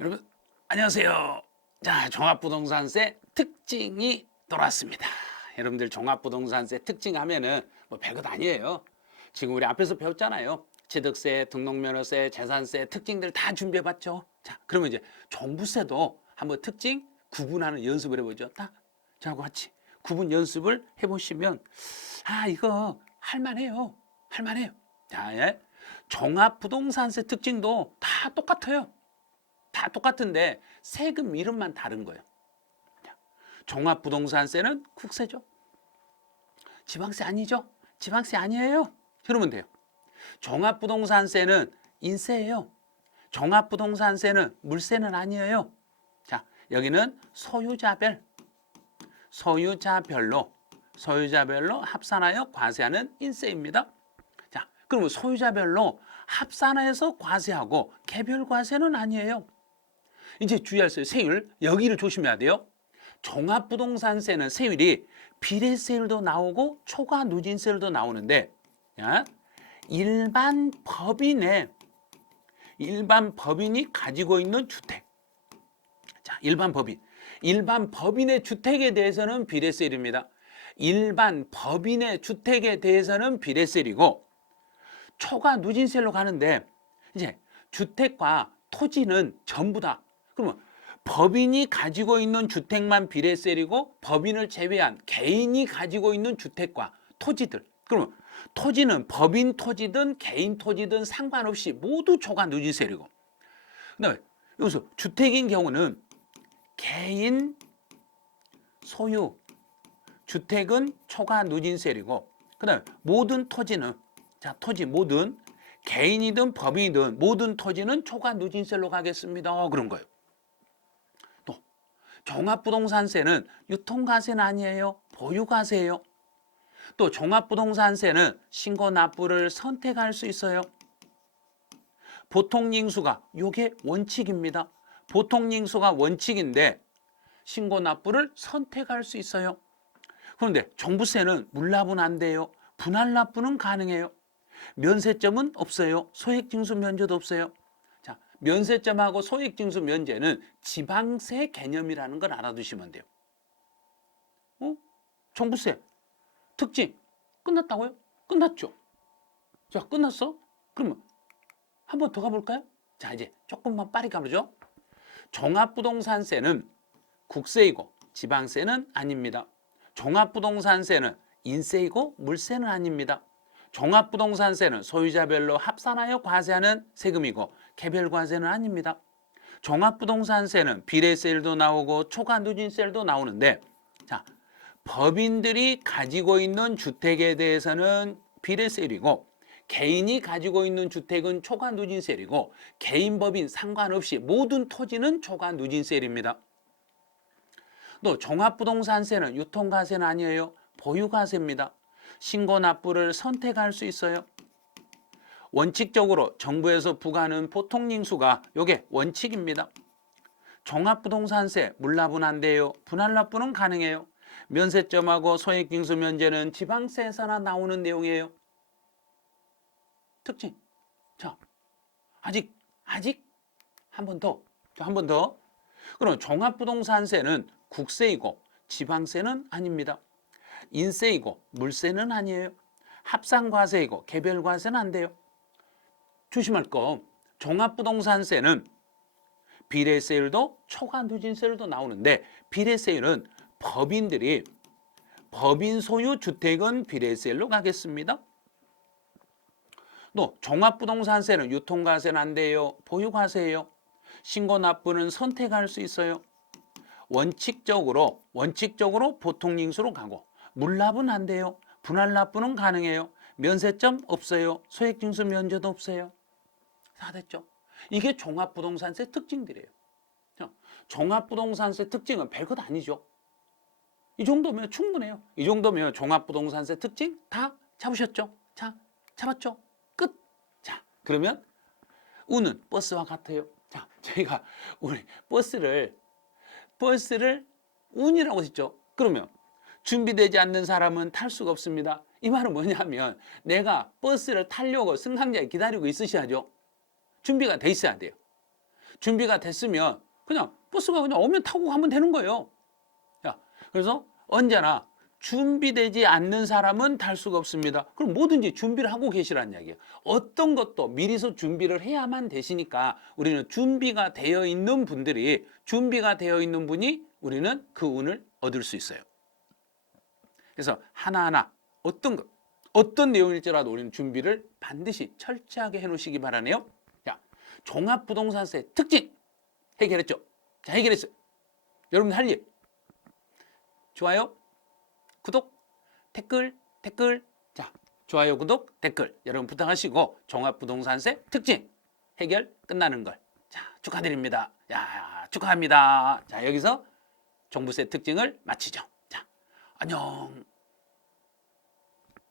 여러분 안녕하세요. 자 종합부동산세 특징이 돌아왔습니다. 여러분들 종합부동산세 특징 하면은 뭐 별것 아니에요. 지금 우리 앞에서 배웠잖아요. 취득세, 등록면허세, 재산세 특징들 다 준비해봤죠. 자 그러면 이제 종부세도 한번 특징 구분하는 연습을 해보죠. 딱 저하고 같이 구분 연습을 해보시면 아 이거 할만해요. 할만해요. 자 예. 종합부동산세 특징도 다 똑같아요. 다 똑같은데 세금 이름만 다른 거예요. 자, 종합부동산세는 국세죠. 지방세 아니죠? 지방세 아니에요. 그러면 돼요. 종합부동산세는 인세예요. 종합부동산세는 물세는 아니에요. 자, 여기는 소유자별, 소유자별로, 소유자별로 합산하여 과세하는 인세입니다. 자, 그러면 소유자별로 합산해서 과세하고 개별 과세는 아니에요. 이제 주의할 세율 여기를 조심해야 돼요. 종합부동산세는 세율이 비례세율도 나오고 초과 누진세율도 나오는데 야, 일반 법인의 일반 법인이 가지고 있는 주택 자 일반 법인 일반 법인의 주택에 대해서는 비례세율입니다. 일반 법인의 주택에 대해서는 비례세율이고 초과 누진세로 가는데 이제 주택과 토지는 전부 다 그러면 법인이 가지고 있는 주택만 비례세율이고 법인을 제외한 개인이 가지고 있는 주택과 토지들 그러면 토지는 법인 토지든 개인 토지든 상관없이 모두 초과 누진세율이고 그다음에 여기서 주택인 경우는 개인 소유 주택은 초과 누진세율이고 그다음에 모든 토지는 자 토지 모든 개인이든 법인이든 모든 토지는 초과 누진세로 가겠습니다. 그런 거예요. 또 종합부동산세는 유통과세는 아니에요. 보유과세예요. 또 종합부동산세는 신고 납부를 선택할 수 있어요. 보통잉수가 요게 원칙입니다. 보통잉수가 원칙인데 신고 납부를 선택할 수 있어요. 그런데 종부세는 물납은 안 돼요. 분할 납부는 가능해요. 면세점은 없어요. 소액징수 면제도 없어요. 자, 면세점하고 소액징수 면제는 지방세 개념이라는 걸 알아두시면 돼요. 어? 종부세 특징 끝났다고요? 끝났죠. 자, 끝났어? 그러면 한 번 더 가볼까요? 자, 이제 조금만 빠르게 가보죠. 종합부동산세는 국세이고 지방세는 아닙니다. 종합부동산세는 인세이고 물세는 아닙니다. 종합부동산세는 소유자별로 합산하여 과세하는 세금이고 개별 과세는 아닙니다. 종합부동산세는 비례세율도 나오고 초과 누진세율도 나오는데 자 법인들이 가지고 있는 주택에 대해서는 비례세율이고 개인이 가지고 있는 주택은 초과 누진세율이고 개인 법인 상관없이 모든 토지는 초과 누진세율입니다. 또 종합부동산세는 유통과세는 아니에요. 보유과세입니다. 신고 납부를 선택할 수 있어요. 원칙적으로 정부에서 부과하는 보통링수가 요게 원칙입니다. 종합부동산세 물납은 안 돼요. 분할 납부는 가능해요. 면세점하고 소액징수 면제는 지방세에서나 나오는 내용이에요. 특징. 자, 아직 아직 한 번 더. 한 번 더. 그럼 종합부동산세는 국세이고 지방세는 아닙니다. 인세이고 물세는 아니에요. 합산과세이고 개별과세는 안 돼요. 조심할 거 종합부동산세는 비례세율도 초과 누진세율도 나오는데 비례세율은 법인들이 법인 소유 주택은 비례세율로 가겠습니다. 또 종합부동산세는 유통과세는 안 돼요. 보유과세예요. 신고 납부는 선택할 수 있어요. 원칙적으로 원칙적으로 보통링수로 가고 물납은 안 돼요. 분할 납부는 가능해요. 면세점 없어요. 소액징수 면제도 없어요. 다 됐죠. 이게 종합부동산세 특징들이에요. 자, 종합부동산세 특징은 별것 아니죠. 이 정도면 충분해요. 이 정도면 종합부동산세 특징 다 잡으셨죠? 자, 잡았죠? 끝. 자, 그러면 우는 버스와 같아요. 자, 저희가 우리 버스를 버스를 운이라고 했죠. 그러면 준비되지 않는 사람은 탈 수가 없습니다. 이 말은 뭐냐면 내가 버스를 타려고 승강장에 기다리고 있으셔야죠. 준비가 돼 있어야 돼요. 준비가 됐으면 그냥 버스가 그냥 오면 타고 가면 되는 거예요. 야, 그래서 언제나 준비되지 않는 사람은 탈 수가 없습니다. 그럼 뭐든지 준비를 하고 계시라는 이야기예요. 어떤 것도 미리서 준비를 해야만 되시니까 우리는 준비가 되어 있는 분들이 준비가 되어 있는 분이 우리는 그 운을 얻을 수 있어요. 그래서 하나하나 어떤 것, 어떤 내용일지라도 우리는 준비를 반드시 철저하게 해놓으시기 바라네요. 자, 종합부동산세 특징 해결했죠. 자, 해결했어요. 여러분 할 일. 좋아요, 구독, 댓글, 댓글. 자, 좋아요, 구독, 댓글. 여러분 부탁하시고 종합부동산세 특징 해결 끝나는 걸. 자, 축하드립니다. 야, 축하합니다. 자, 여기서 종부세 특징을 마치죠. 자, 안녕.